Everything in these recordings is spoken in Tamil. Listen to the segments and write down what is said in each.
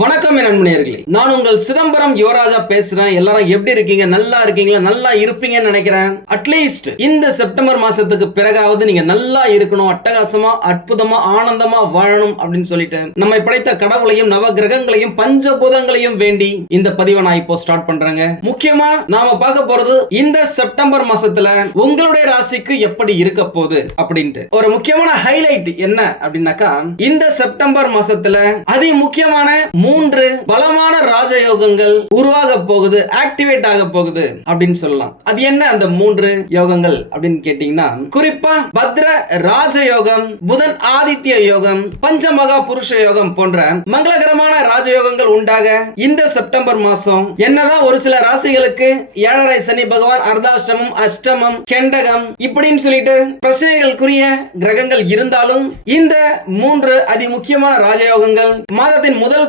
வணக்கம் என் நண்பனேர்களே நான் உங்கள் சிதம்பரம் யுவராஜா பேசுறேன். எல்லாரும் எப்படி இருக்கீங்க? நல்லா இருக்கீங்களா? நல்லா இருப்பீங்கன்னு நினைக்கிறேன். அட்லீஸ்ட் இந்த செப்டம்பர் மாசத்துக்கு பிறகாவது நீங்க நல்லா இருக்கணும். அட்டகாசமா அற்புதமா ஆனந்தமா வாழணும் அப்படின்னு சொல்லிட்டு. நம்மை படைத்த கடவுளையும் நவ கிரகங்களையும் பஞ்சபூதங்களையும் வேண்டி இந்த பதிவை நான் இப்போ ஸ்டார்ட் பண்றேங்க. முக்கியமா நாம பார்க்க போறது இந்த செப்டம்பர் மாசத்துல உங்களுடைய ராசிக்கு எப்படி இருக்க போகுது அப்படின்ட்டு. ஒரு முக்கியமான ஹைலைட் என்ன அப்படின்னாக்கா இந்த செப்டம்பர் மாசத்துல அதி முக்கியமான மூன்று பலமான ராஜயோகங்கள் உருவாக போகுது ஆக்டிவேட் ஆக போகுது அப்படின்னு சொல்லலாம். அது என்ன அந்த மூன்று யோகங்கள் அப்படின்னு கேட்டீங்கன்னா குறிப்பா பத்ர ராஜயோகம் புதன் ஆதித்ய யோகம் பஞ்சமகா புருஷ யோகம் போன்ற மங்களகரமான ராஜயோகங்கள் உண்டாக இந்த செப்டம்பர் மாசம் என்னதான் ஒரு சில ராசிகளுக்கு ஏழரை சனி பகவான் அர்தாஷ்டமம் அஷ்டமம் கெண்டகம் இப்படின்னு சொல்லிட்டு பிரச்சனைகளுக்குரிய கிரகங்கள் இருந்தாலும் இந்த மூன்று அதி முக்கியமான ராஜயோகங்கள் மாதத்தின் முதல்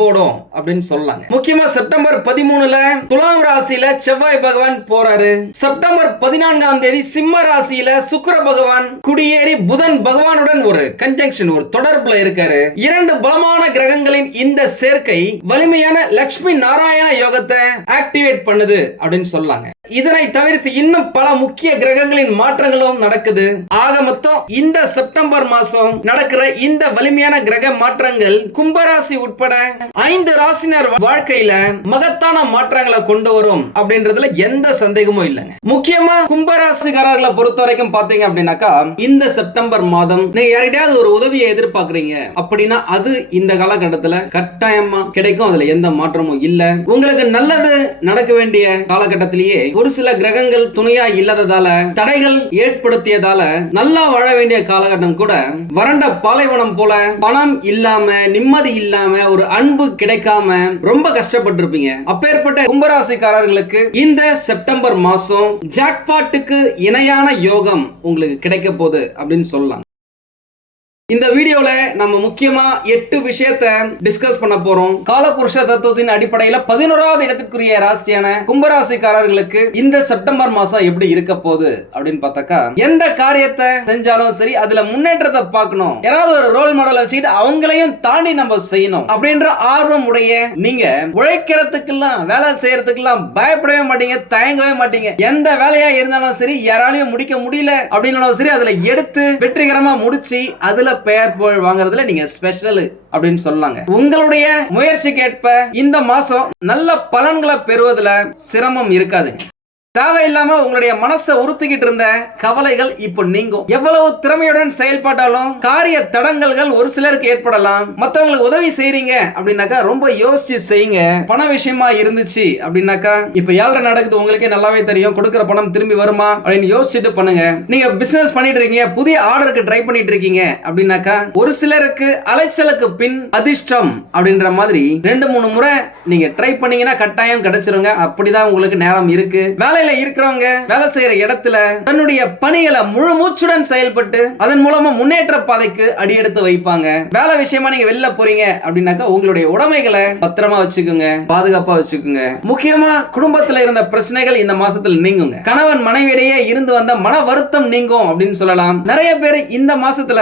போடும் அப்படின்னு சொல்லலாங்க முக்கியமா செப்டம்பர் பதிமூணுல துலாம் ராசியில செவ்வாய் பகவான் போறாரு. செப்டம்பர் பதினான்காம் தேதி சிம்ம ராசியில சுக்கர பகவான் குடியேறி புதன் பகவானுடன் ஒரு கன்ஜங்ஷன் ஒரு தொடர்புல இருக்காரு. இரண்டு பலமான கிரகங்களின் இந்த சேர்க்கை வலிமையான லக்ஷ்மி நாராயண யோகத்தை ஆக்டிவேட் பண்ணுது அப்படின்னு சொல்லலாங்க இதனை தவிர்த்து இன்னும் பல முக்கிய கிரகங்களின் மாற்றங்களும் நடக்குது. ஆக மொத்தம் இந்த செப்டம்பர் மாசம் நடக்கிற இந்த வலிமையான கிரக மாற்றங்கள் கும்பராசி உட்பட ஐந்து ராசினர் வாழ்க்கையில மகத்தான மாற்றங்களை கொண்டு வரும் அப்படின்றதுல எந்த சந்தேகமும் இல்லைங்க. முக்கியமா கும்பராசிக்காரர்களை பொறுத்த வரைக்கும் பாத்தீங்க அப்படின்னாக்கா இந்த செப்டம்பர் மாதம் நீங்க யார்கிட்டயாவது ஒரு உதவியை எதிர்பார்க்கறீங்க அப்படின்னா அது இந்த காலகட்டத்துல கட்டாயமா கிடைக்கும். அதுல எந்த மாற்றமும் இல்ல. உங்களுக்கு நல்லது நடக்க வேண்டிய காலகட்டத்திலேயே ஒரு சில கிரகங்கள் துணையா இல்லாததால தடைகள் ஏற்படுத்தியதால நல்லா வாழ வேண்டிய காலகட்டம் கூட வறண்ட பாலைவனம் போல பணம் இல்லாம நிம்மதி இல்லாம ஒரு அன்பு கிடைக்காம ரொம்ப கஷ்டப்பட்டிருப்பீங்க. அப்பேற்பட்ட கும்பராசிக்காரர்களுக்கு இந்த செப்டம்பர் மாசம் ஜாக்பாட்டுக்கு இணையான யோகம் உங்களுக்கு கிடைக்க போகுது அப்படின்னு சொல்லலாம். இந்த வீடியோல நம்ம முக்கியமா எட்டு விஷயத்த டிஸ்கஸ் பண்ண போறோம். காலபுருஷ தத்துவத்தின் அடிப்படையில பதினோராவது இடத்துக்குரிய ராசியான கும்பராசிக்காரர்களுக்கு இந்த செப்டம்பர் மாசம் எப்படி இருக்க போகுது அப்படின்னு பார்த்தாக்கா எந்த காரியத்தை செஞ்சாலும் சரி அதுல முன்னேற்றத்தை பார்க்கணும். யாராவது ஒரு ரோல் மாடல் வச்சுக்கிட்டு அவங்களையும் தாண்டி நம்ம செய்யணும். அப்படின்ற ஆர்வம் உடைய நீங்க உழைக்கிறதுக்கெல்லாம் வேலை செய்யறதுக்கெல்லாம் பயப்படவே மாட்டீங்க தயங்கவே மாட்டீங்க. எந்த வேலையா இருந்தாலும் சரி யாராலையும் முடிக்க முடியல. அப்படின்னாலும் சரி அதுல எடுத்து வெற்றிகரமா முடிச்சு அதுல பெயர் புகழ் வாங்குறதுல நீங்க ஸ்பெஷல் அப்படின்னு சொல்லாங்க. உங்களுடைய முயற்சிக்கேற்ப இந்த மாசம் நல்ல பலன்களை பெறுவதுல சிரமம் இருக்காதுங்க. தேவையில்லாம உங்களுடைய மனசை உறுத்திக்கிட்டு இருந்த கவலைகள் இப்போ நீங்கும். எவ்வளவு திறமையுடன் செயல்பட்டாலும் காரிய தடங்கல்கள் ஒரு சிலருக்கு ஏற்படலாம். மத்தவங்களுக்கு உதவி செய்யறீங்க அப்படின்னாக்கா ரொம்ப யோசிச்சு செய்யுங்க. பண விஷயமா இருந்துச்சு அப்படின்னாக்கா இப்ப ஏழரை நடக்குது உங்களுக்கே நல்லாவே தெரியும். கொடுக்குற பணம் திரும்பி வருமா அப்படின்னு யோசிச்சுட்டு பண்ணுங்க. நீங்க பிசினஸ் பண்ணிட்டு இருக்கீங்க புதிய ஆர்டருக்கு ட்ரை பண்ணிட்டு இருக்கீங்க அப்படின்னாக்கா ஒரு சிலருக்கு அலைச்சலுக்கு பின் அதிர்ஷ்டம் அப்படின்ற மாதிரி ரெண்டு மூணு முறை நீங்க ட்ரை பண்ணீங்கன்னா கட்டாயம் கிடைச்சிருங்க. அப்படிதான் உங்களுக்கு நேரம் இருக்கு. வேலையில இருக்கிறவங்க வேலை செய்யற இடத்துல தன்னுடைய பணிகளை முழு மூச்சுடன் செயல்பட்டு அதன் மூலமா முன்னேற்ற பாதைக்கு அடியெடுத்து வைப்பாங்க. வேலை விஷயமா நீங்க வெளில போறீங்க அப்படின்னாக்கா உங்களுடைய உடைமைகளை பத்திரமா வச்சுக்கோங்க பாதுகாப்பா வச்சுக்கோங்க. முக்கியமா குடும்பத்துல இருந்த பிரச்சனைகள் இந்த மாசத்துல நீங்குங்க. கணவன் மனைவியிடையே இருந்து வந்த மன வருத்தம் நீங்கும் அப்படின்னு சொல்லலாம். நிறைய பேர் இந்த மாசத்துல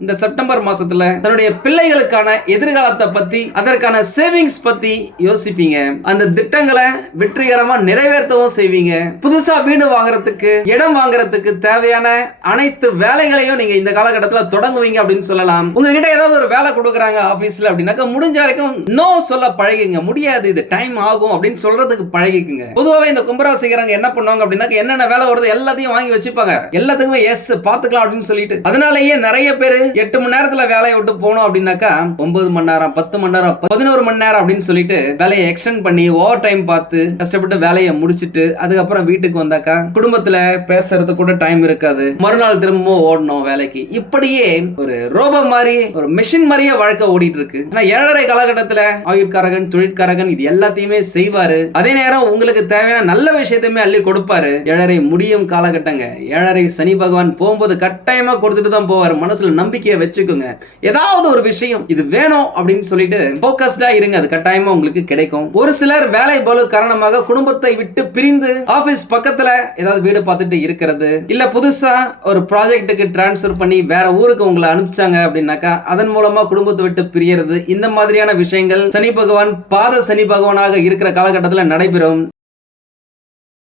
இந்த செப்டம்பர் மாசத்துல தன்னுடைய பிள்ளைகளுக்கான எதிர்காலத்தை பத்தி அதற்கான சேவிங்ஸ் பத்தி யோசிப்பீங்க. அந்த திட்டங்களை வெற்றிகரமா நிறைவேற்றவும் செய்வீங்க. புதுசா வீடு வாங்குறதுக்கு இடம் வாங்குறதுக்கு தேவையான அனைத்து வேலைகளையும் நீங்க இந்த காலகட்டத்துல தொடங்குவீங்க அப்படின்னு சொல்லலாம். உங்ககிட்ட ஏதாவது ஒரு வேலை கொடுக்குறாங்க ஆபீஸ்ல அப்படின்னாக்கா முடிஞ்ச வரைக்கும் நோ சொல்ல பழகிங்க முடியாது இது டைம் ஆகும் அப்படின்னு சொல்றதுக்கு பழகிக்குங்க. பொதுவாகவே இந்த கும்பராசிக்காரங்க என்ன பண்ணுவாங்க அப்படின்னாக்க என்னென்ன வேலை வருது எல்லாத்தையும் வாங்கி வச்சுப்பாங்க. எல்லாத்துக்குமே எஸ் பாத்துக்கலாம் அப்படின்னு சொல்லிட்டு. அதனாலேயே நிறைய பேர் எட்டு மணி நேரத்துல வேலையை விட்டு போனோம் அப்படின்னாக்கா ஒன்பது மணி நேரம் பத்து மணி நேரம் பதினோரு மணி நேரம் அப்படின்னு சொல்லிட்டு வேலையை எக்ஸ்டெண்ட் பண்ணி ஓவர் டைம் பார்த்து கஷ்டப்பட்டு வேலையை முடிச்சுட்டு அதுக்கப்புறம் வீட்டுக்கு வந்தாக்கா குடும்பத்துல பேசுறது கூட டைம் இருக்காது. மறுநாள் திரும்பவும் ஓடணும் வேலைக்கு. இப்படியே ஒரு ரோபோ மாதிரி ஒரு மிஷின் மாதிரியே வழக்க ஓடிட்டு இருக்கு ஆனா ஏழரை காலகட்டத்துல ஆயுட்காரகன் தொழிற்காரகன் இது எல்லாத்தையுமே செய்வாரு. அதே நேரம் உங்களுக்கு தேவையான நல்ல விஷயத்தையுமே அள்ளி கொடுப்பாரு. ஏழரை முடியும் காலகட்டங்க. ஏழரை சனி பகவான் போகும்போது கட்டாயமா கொடுத்துட்டு தான் போவாரு. மனசுல நம்பிக்கையை வச்சுக்கோங்க. ஏதாவது ஒரு விஷயம் இது வேணும் அப்படின்னு சொல்லிட்டு போக்கஸ்டா இருங்க. அது கட்டாயமா உங்களுக்கு கிடைக்கும். ஒரு சிலர் வேலை பலு காரணமாக குடும்பத்தை விட்டு பிரிந்து ஆஃபீஸ் பக்கத்துல ஏதாவது வீடு பார்த்துட்டு இருக்கிறது இல்ல புதுசா ஒரு ப்ராஜெக்ட்டுக்கு டிரான்ஸ்ஃபர் பண்ணி வேற ஊருக்கு உங்களை அனுப்பிச்சாங்க அப்படின்னாக்கா அதன் மூலமா குடும்பத்தை விட்டு பிரியறது இந்த மாதிரியான விஷயங்கள் சனி பகவான் பாத சனி பகவானாக இருக்கிற காலகட்டத்தில் நடைபெறும்.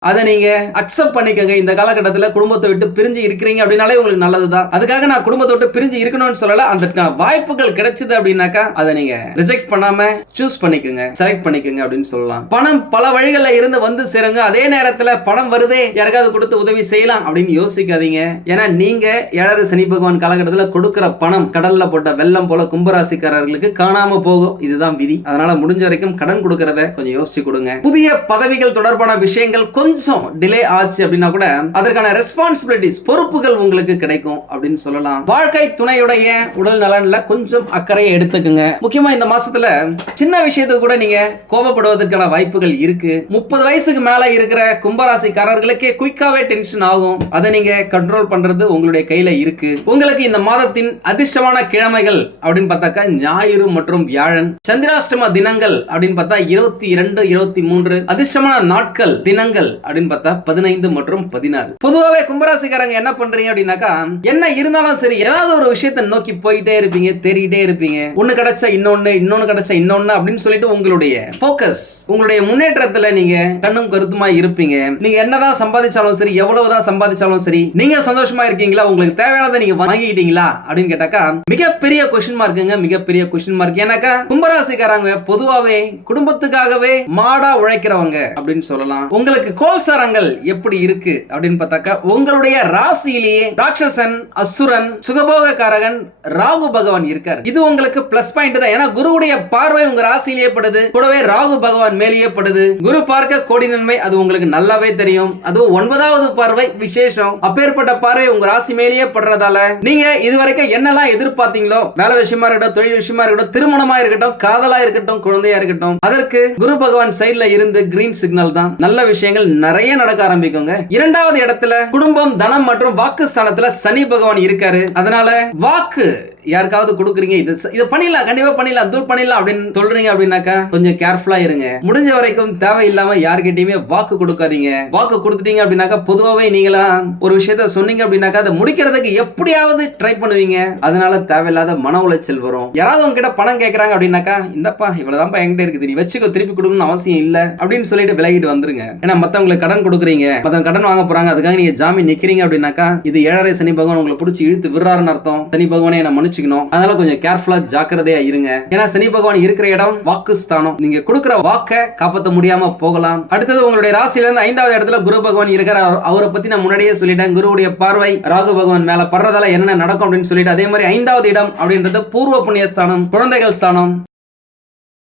அதை நீங்க அக்செப்ட் பண்ணிக்கோங்க. இந்த காலகட்டத்தில் குடும்பத்தை விட்டு பிரிஞ்சு இருக்கிறீங்க அப்படின்னாலே உங்களுக்கு நல்லது தான் அதுக்காக நான் குடும்பத்தை விட்டு பிரிஞ்சு இருக்கணும்னு சொல்லல. அந்த வாய்ப்புகள் கிடைச்சது அப்படின்னாக்கா அதை நீங்க ரிஜெக்ட் பண்ணாம சூஸ் பண்ணிக்கோங்க. செலக்ட் பண்ணிக்கோங்க அப்படின்னு சொல்லலாம். பணம் பல வழிகளில் இருந்து வந்து சேருங்க. அதே நேரத்தில் பணம் வருதே யாருக்காவது கொடுத்து உதவி செய்யலாம் அப்படின்னு யோசிக்காதீங்க. ஏன்னா நீங்க ஏழரை சனி பகவான் காலகட்டத்தில் கொடுக்குற பணம் கடல்ல போட்ட வெள்ளம் போல கும்பராசிக்காரர்களுக்கு காணாம போகும். இதுதான் விதி. அதனால முடிஞ்ச வரைக்கும் கடன் கொடுக்கறத கொஞ்சம் யோசிச்சு கொடுங்க. புதிய பதவிகள் தொடர்பான விஷயங்கள் கொஞ்சம் கொஞ்சம் டிலே ஆச்சு அப்படின்னா கூட அதற்கான ரெஸ்பான்சிபிலிட்டிஸ் பொறுப்புகள் உங்களுக்கு கிடைக்கும் அப்படின்னு சொல்லலாம். வாழ்க்கை துணையுடைய உடல் நலன்ல கொஞ்சம் அக்கறையை எடுத்துக்குங்க. முக்கியமா இந்த மாசத்துல சின்ன விஷயத்துக்கு கூட நீங்க கோபப்படுவதற்கான வாய்ப்புகள் இருக்கு. முப்பது வயசுக்கு மேல இருக்கிற கும்பராசிக்காரர்களுக்கே குயிக்காவே டென்ஷன் ஆகும். அதை நீங்க கண்ட்ரோல் பண்றது உங்களுடைய கையில இருக்கு. உங்களுக்கு இந்த மாதத்தின் அதிர்ஷ்டமான கிழமைகள் அப்படின்னு பார்த்தாக்கா ஞாயிறு மற்றும் வியாழன். சந்திராஷ்டம தினங்கள் அப்படின்னு பார்த்தா இருபத்தி இரண்டு இருபத்தி மூன்று. அதிர்ஷ்டமான நாட்கள் தினங்கள் அப்படின்னு பார்த்தா பதினைந்து மற்றும் பதினாறு. பொதுவாகவே கும்பராசிக்காரங்க என்ன பண்றீங்க அப்படின்னாக்கா என்ன இருந்தாலும் சரி ஏதாவது ஒரு விஷயத்தை நோக்கி போயிட்டே இருப்பீங்க தேடிட்டே இருப்பீங்க. ஒன்னு கிடைச்சா இன்னொன்னு இன்னொன்னு கிடைச்சா இன்னொன்னு அப்படின்னு சொல்லிட்டு உங்களுடைய போக்கஸ் உங்களுடைய முன்னேற்றத்துல நீங்க கண்ணும் கருத்துமா இருப்பீங்க. நீங்க என்னதான் சம்பாதிச்சாலும் சரி எவ்வளவுதான் சம்பாதிச்சாலும் சரி நீங்க சந்தோஷமா இருக்கீங்களா? உங்களுக்கு தேவையானதை நீங்க வாங்கிக்கிட்டீங்களா? அப்படின்னு கேட்டாக்கா மிகப்பெரிய கொஸ்டின் மார்க்குங்க மிகப்பெரிய கொஸ்டின் மார்க் ஏன்னாக்கா கும்பராசிக்காரங்க பொதுவாகவே குடும்பத்துக்காகவே மாடா உழைக்கிறவங்க அப்படின்னு சொல்லலாம். உங்களுக்கு கோசரங்கள் எப்படி இருக்கு அப்படின்னு பார்த்தாக்கா உங்களுடைய ராசியிலேயே ராட்சசன் அசுரன் சுகபோகக்காரகன் ராகு பகவான் இருக்காரு. இது உங்களுக்கு பிளஸ் பாயிண்ட் தான். ஏன்னா குருவுடைய பார்வை உங்க ராசியிலேயே படுது. கூடவே ராகு பகவான் மேலேயே படுது. குரு பார்க்க கோடி நன்மை அது உங்களுக்கு நல்லாவே தெரியும். அதுவும் ஒன்பதாவது பார்வை விசேஷம். அப்பேற்பட்ட பார்வை உங்க ராசி மேலேயே படுறதால நீங்க இதுவரைக்கும் என்னெல்லாம் எதிர்பார்த்தீங்களோ வேலை விஷயமா இருக்கட்டும் தொழில் விஷயமா இருக்கட்டும் திருமணமா இருக்கட்டும் காதலா இருக்கட்டும் குழந்தையா இருக்கட்டும் அதற்கு குரு பகவான் சைடுல இருந்து கிரீன் சிக்னல் தான். நல்ல விஷயங்கள் நிறைய நடக்க ஆரம்பிக்குங்க. இரண்டாவது இடத்துல குடும்பம் தனம் மற்றும் வாக்கு ஸ்தானத்துல சனி பகவான் இருக்காரு. அதனால வாக்கு யாருக்காவது கொடுக்குறீங்க? இது இது பண்ணிடலாம் கண்டிப்பா பண்ணிடலாம் தூர் பண்ணிடலாம் அப்படின்னு சொல்றீங்க அப்படின்னாக்கா கொஞ்சம் கேர்ஃபுல்லா இருங்க. முடிஞ்ச வரைக்கும் தேவையில்லாம யார்கிட்டயுமே வாக்கு கொடுக்காதீங்க. வாக்கு கொடுத்துட்டீங்க அப்படின்னாக்கா பொதுவாகவே நீங்களா ஒரு விஷயத்த சொன்னீங்க அப்படின்னாக்கா அதை முடிக்கிறதுக்கு எப்படியாவது ட்ரை பண்ணுவீங்க. அதனால தேவையில்லாத மன உளைச்சல் வரும். யாராவது உங்ககிட்ட பணம் கேட்கறாங்க அப்படின்னாக்கா இந்தப்பா இவ்வளவுதான்ப்பா என்கிட்ட இருக்குது. நீ வச்சுக்கோ திருப்பி கொடுக்கணும்னு அவசியம் இல்ல. அப்படின்னு சொல்லிட்டு விலகிட்டு வந்துருங்க. ஏன்னா மத்தவங்க மத்தவங்களுக்கு கடன் கொடுக்குறீங்க. மத்தவங்க கடன் வாங்க போறாங்க. அதுக்காக நீங்க ஜாமீன் நிக்கிறீங்க அப்படின்னாக்கா இது ஏழரை சனி பகவான் உங்களை பிடிச்சி இழுத்து விடுறாருன்னு அர்த்தம். சனி பகவானே என்ன மன்னிச்சுக்கணும். அதனால கொஞ்சம் கேர்ஃபுல்லா ஜாக்கிரதையா இருங்க. ஏன்னா சனி பகவான் இருக்கிற இடம் வாக்கு ஸ்தானம் நீங்க கொடுக்குற வாக்க காப்பாற்ற முடியாம போகலாம். அடுத்தது உங்களுடைய ராசியில இருந்து ஐந்தாவது இடத்துல குரு பகவான் இருக்கிற அவரை பத்தி நான் முன்னாடியே சொல்லிட்டேன். குருவுடைய பார்வை ராகு பகவான் மேல படுறதால என்ன நடக்கும் அப்படின்னு சொல்லிட்டு அதே மாதிரி ஐந்தாவது இடம் அப்படின்றது பூர்வ புண்ணிய ஸ்தானம் குழந்தைகள் ஸ்தானம்.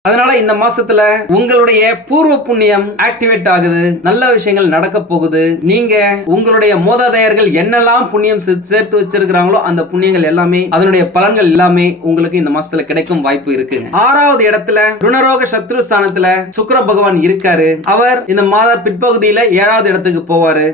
அதனால இந்த மாசத்துல உங்களுடைய பூர்வ புண்ணியம் ஆக்டிவேட் ஆகுது. நல்ல விஷயங்கள் நடக்க போகுது. நீங்க உங்களுடைய மோதாதையர்கள் என்னெல்லாம் புண்ணியம் சேர்த்து வச்சிருக்கிறாங்களோ அந்த புண்ணியங்கள் எல்லாமே அதனுடைய பலன்கள் எல்லாமே உங்களுக்கு இந்த மாசத்துல கிடைக்கும் வாய்ப்பு இருக்கு. ஆறாவது இடத்துல ருணரோக சத்ரு ஸ்தானத்துல சுக்கர பகவான் இருக்காரு. அவர் இந்த மாத பிற்பகுதியில ஏழாவது இடத்துக்கு போவாரு.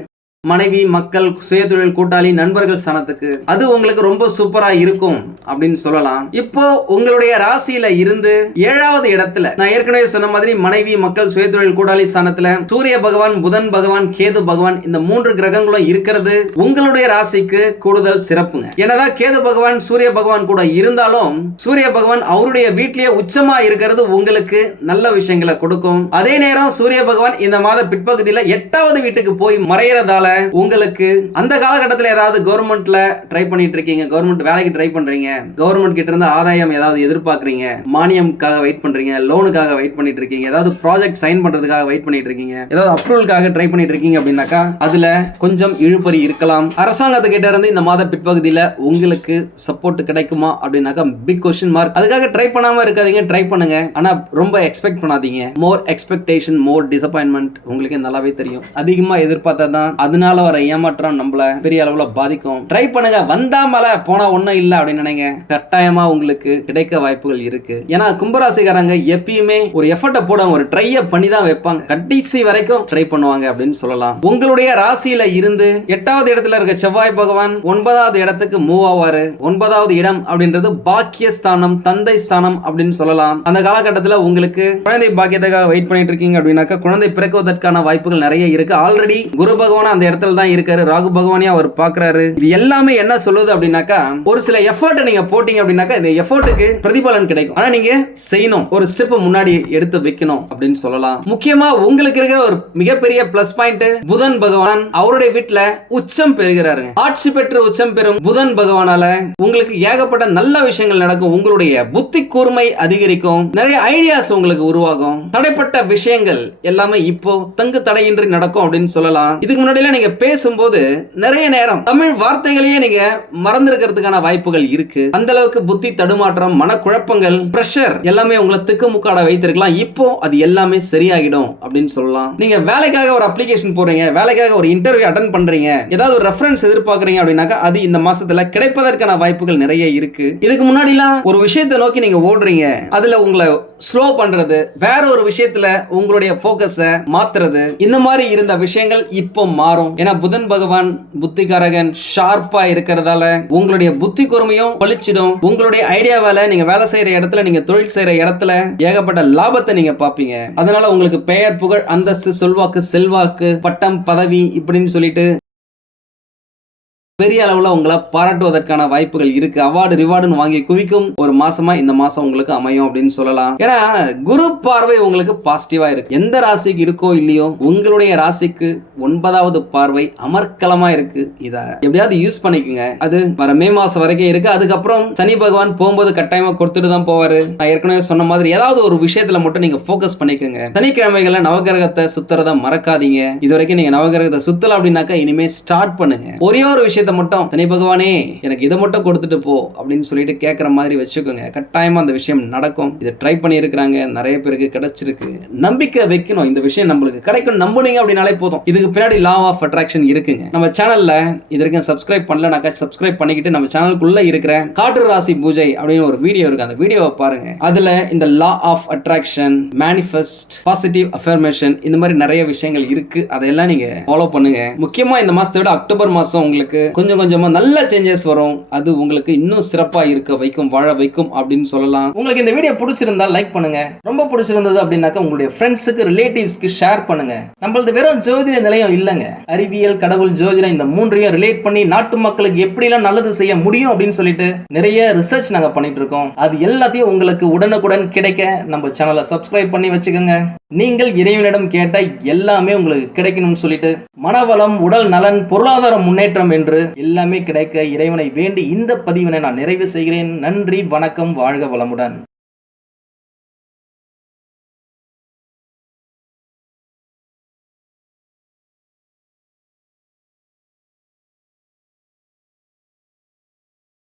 மனைவி மக்கள் சுயதொழில் கூட்டாளி நண்பர்கள் ஸ்தானத்துக்கு. அது உங்களுக்கு ரொம்ப சூப்பரா இருக்கும் அப்படின்னு சொல்லலாம். இப்போ உங்களுடைய ராசியில இருந்து ஏழாவது இடத்துல நான் ஏற்கனவே சொன்ன மாதிரி மனைவி மக்கள் சுயதொழில் கூட்டாளி ஸ்தானத்துல சூரிய பகவான் புதன் பகவான் கேது பகவான் இந்த மூன்று கிரகங்களும் இருக்கிறது. உங்களுடைய ராசிக்கு கூடுதல் சிறப்புங்க. என்னதான் கேது பகவான் சூரிய பகவான் கூட இருந்தாலும் சூரிய பகவான் அவருடைய வீட்டிலேயே உச்சமா இருக்கிறது உங்களுக்கு நல்ல விஷயங்களை கொடுக்கும். அதே நேரம் சூரிய பகவான் இந்த மாத பிற்பகுதியில எட்டாவது வீட்டுக்கு போய் மறையறதால உங்களுக்கு அந்த காலகட்டத்தில் ஏதாவது கவர்மெண்ட்ல ட்ரை பண்ணிட்டு இருக்கீங்க? கவர்மெண்ட் வேலைக்கு ட்ரை பண்றீங்க? கவர்மெண்ட் கிட்ட இருந்து ஆதாயம் ஏதாவது எதிர்பார்க்குறீங்க? மானியம்க்காக வெயிட் பண்றீங்க? லோனுக்காக வெயிட் பண்ணிட்டு இருக்கீங்க? ஏதாவது ப்ராஜெக்ட் சைன் பண்றதுக்காக வெயிட் பண்ணிட்டு இருக்கீங்க? ஏதாவது அப்ரூவலுக்காக ட்ரை பண்ணிட்டு இருக்கீங்க அப்படின்னாக்கா அதுல கொஞ்சம் இழுபறி இருக்கலாம். அரசாங்கத்துக்கிட்ட இருந்து இந்த மாத பிற்பகுதியில உங்களுக்கு சப்போர்ட் கிடைக்குமா அப்படின்னாக்கா பிக் கொஸ்டின் மார்க் அதுக்காக ட்ரை பண்ணாம இருக்காதீங்க ட்ரை பண்ணுங்க. ஆனா ரொம்ப எக்ஸ்பெக்ட் பண்ணாதீங்க. மோர் எக்ஸ்பெக்டேஷன் மோர் டிசப்பாயின்மெண்ட் உங்களுக்கு நல்லாவே தெரியும். அதிகமா எதிர்பார்த்தா தான் அதனால வர ஏமாற்றம் நம்மள பெரிய அளவுல பாதிக்கும். ட்ரை பண்ணுங்க. வந்தா மலை போனா ஒண்ணும் இல்ல அப்படின்னு நினைங்க. கட்டாயமா உங்களுக்கு கிடைக்க வாய்ப்புகள் இருக்கு. ஏன்னா கும்பராசிக்காரங்க எப்பயுமே ஒரு எஃபர்ட்டை போட ஒரு ட்ரைய பண்ணி தான் வைப்பாங்க. கடைசி வரைக்கும் ட்ரை பண்ணுவாங்க அப்படின்னு சொல்லலாம். உங்களுடைய ராசியில இருந்து எட்டாவது இடத்துல இருக்க செவ்வாய் பகவான் ஒன்பதாவது இடத்துக்கு மூவ் ஆவாரு. ஒன்பதாவது இடம் அப்படின்றது பாக்கியஸ்தானம் தந்தை ஸ்தானம் அப்படின்னு சொல்லலாம். அந்த காலகட்டத்தில் உங்களுக்கு குழந்தை பாக்கியத்துக்காக வெயிட் பண்ணிட்டு இருக்கீங்க அப்படின்னாக்கா குழந்தை பிறக்குவதற்கான வாய்ப்புகள் நிறைய இருக்கு. ஆல்ரெடி குரு பகவான் அந்த இடத்துல தான் இருக்காரு. ராகு பகவானே அவர் பாக்குறாரு இது எல்லாமே என்ன சொல்லுது அப்படின்னாக்கா ஒரு சில எஃபர்ட் நீங்க போட்டீங்க அப்படின்னாக்கா இந்த எஃபர்ட்டுக்கு பிரதிபலன் கிடைக்கும். ஆனா நீங்க செய்யணும். ஒரு ஸ்டெப் முன்னாடி எடுத்து வைக்கணும் அப்படின்னு சொல்லலாம். முக்கியமா உங்களுக்கு இருக்கிற ஒரு மிகப்பெரிய பிளஸ் பாயிண்ட் புதன் பகவான் அவருடைய வீட்டுல உச்சம் பெறுகிறாருங்க. ஆட்சி பெற்று உச்சம் பெறும் புதன் பகவானால உங்களுக்கு ஏகப்பட்ட நல்ல விஷயங்கள் நடக்கும். உங்களுடைய புத்தி கூர்மை அதிகரிக்கும். நிறைய ஐடியாஸ் உங்களுக்கு உருவாகும். தடைப்பட்ட விஷயங்கள் எல்லாமே இப்போ தங்கு தடையின்றி நடக்கும் அப்படின்னு சொல்லலாம். இதுக்கு முன்னாடியில நீங்க பேசும்போது நிறைய நேரம் தமிழ் வார்த்தைகளையே நீங்க மறந்துருக்கிறதுக்கான வாய்ப்புகள் இருக்கு. அந்த அளவுக்கு புத்தி தடுமாற்றம் மனக்குழப்பங்கள் பிரஷர் எல்லாமே உங்களை திக்குமுக்காட வைத்திருக்கலாம். இப்போ அது எல்லாமே சரியாகிடும் அப்படின்னு சொல்லலாம். நீங்க வேலைக்காக ஒரு அப்ளிகேஷன் போறீங்க வேலைக்காக ஒரு இன்டர்வியூ அட்டன் பண்றீங்க ஏதாவது ஒரு ரெஃபரன்ஸ் எதிர்பார்க்கறீங்க அப்படின்னாக்கா அது இந்த மாசத்துல கிடைப்பதற்கான வாய்ப்புகள் நிறைய இருக்கு. இதுக்கு முன்னாடிலாம் ஒரு விஷயத்தை நோக்கி நீங்க ஓடுறீங்க. அதுல உங்களை ஸ்லோ பண்றது வேற ஒரு விஷயத்துல உங்களுடைய போக்கஸை மாத்துறது இந்த மாதிரி இருந்த விஷயங்கள் இப்போ மாறும். ஏன்னா புதன் பகவான் புத்திகாரகன் ஷார்ப்பா இருக்கிறதால உங்களுடைய புத்தி கூர்மையும் பழிச்சிடும் உங்களுடைய ஐடியாவால நீங்க வேலை செய்யற இடத்துல நீங்க தொழில் செய்யற இடத்துல ஏகப்பட்ட லாபத்தை நீங்க பாப்பீங்க. அதனால உங்களுக்கு பெயர் புகழ் அந்தஸ்து சொல்வாக்கு செல்வாக்கு பட்டம் பதவி இப்படின்னு சொல்லிட்டு பெரிய அளவுல உங்களை பாராட்டுவதற்கான வாய்ப்புகள் இருக்கு. அவார்டு ரிவார்டுன்னு வாங்கி குவிக்கும் ஒரு மாசமா இந்த மாசம் உங்களுக்கு அமையும் அப்படின்னு சொல்லலாம். ஏன்னா குரு பார்வை உங்களுக்கு பாசிட்டிவா இருக்கு. எந்த ராசிக்கு இருக்கோ இல்லையோ உங்களுடைய ராசிக்கு ஒன்பதாவது பார்வை அமர்க்கலமா இருக்கு. இத எப்படியாவது யூஸ் பண்ணிக்கோங்க. அது வர மே மாசம் வரைக்கும் இருக்கு. அதுக்கப்புறம் சனி பகவான் போகும்போது கட்டாயமா கொடுத்துட்டு தான் போவாரு. நான் ஏற்கனவே சொன்ன மாதிரி ஏதாவது ஒரு விஷயத்துல மட்டும் நீங்க போக்கஸ் பண்ணிக்கோங்க. சனிக்கிழமைகள்ல நவகிரகத்தை சுத்துறத மறக்காதீங்க. இது வரைக்கும் நீங்க நவகிரகத்தை சுத்தல அப்படின்னாக்கா இனிமே ஸ்டார்ட் பண்ணுங்க. ஒரே ஒரு விஷயம் விஷயத்த மட்டும் தனி பகவானே எனக்கு இதை மட்டும் கொடுத்துட்டு போ அப்படின்னு சொல்லிட்டு கேட்குற மாதிரி வச்சுக்கோங்க. கட்டாயமாக அந்த விஷயம் நடக்கும். இதை ட்ரை பண்ணியிருக்கிறாங்க. நிறைய பேருக்கு கிடைச்சிருக்கு. நம்பிக்கை வைக்கணும். இந்த விஷயம் நம்மளுக்கு கிடைக்கும். நம்புனீங்க அப்படின்னாலே போதும். இதுக்கு பின்னாடி லா ஆஃப் அட்ராக்ஷன் இருக்குங்க. நம்ம சேனலில் இது வரைக்கும் சப்ஸ்கிரைப் பண்ணலனாக்கா சப்ஸ்கிரைப் பண்ணிக்கிட்டு நம்ம சேனலுக்குள்ளே இருக்கிற காற்று ராசி பூஜை அப்படின்னு ஒரு வீடியோ இருக்கு. அந்த வீடியோவை பாருங்க. அதில் இந்த law of attraction manifest positive affirmation இந்த மாதிரி நிறைய விஷயங்கள் இருக்கு. அதையெல்லாம் நீங்க ஃபாலோ பண்ணுங்க. முக்கியமா இந்த மாசத்தை விட அக்டோபர் மாசம் உங்களுக்கு கொஞ்சம் கொஞ்சமா நல்ல சேஞ்சஸ் வரும். அது உங்களுக்கு இன்னும் சிறப்பா இருக்க வைக்கும் வாழ வைக்கும் அப்படின்னு சொல்லலாம். உங்களுக்கு இந்த வீடியோ பிடிச்சிருந்தா லைக் பண்ணுங்க. ரொம்ப பிடிச்சிருந்தது அப்படின்னாக்கா உங்களுடைய ஃப்ரெண்ட்ஸுக்கு ரிலேட்டிவ்ஸ்க்கு ஷேர் பண்ணுங்க. நம்மளது வெறும் ஜோதிட நிலையம் இல்லைங்க. அறிவியல் கடவுள் ஜோதிடம் இந்த மூன்றையும் ரிலேட் பண்ணி நாட்டு மக்களுக்கு எப்படிலாம் நல்லது செய்ய முடியும் அப்படின்னு சொல்லிட்டு நிறைய ரிசர்ச் நாங்க பண்ணிட்டு இருக்கோம். அது எல்லாத்தையும் உங்களுக்கு உடனுக்குடன் கிடைக்க நம்ம சேனலை சப்ஸ்கிரைப் பண்ணி வச்சுக்கோங்க. நீங்கள் இறைவனிடம் கேட்ட எல்லாமே உங்களுக்கு கிடைக்கணும்னு சொல்லிட்டு மனவளம் உடல் நலன் பொருளாதார முன்னேற்றம் என்று எல்லாமே கிடைக்க இறைவனை வேண்டி இந்த பதிவினை நான் நிறைவு செய்கிறேன். நன்றி வணக்கம் வாழ்க வளமுடன்.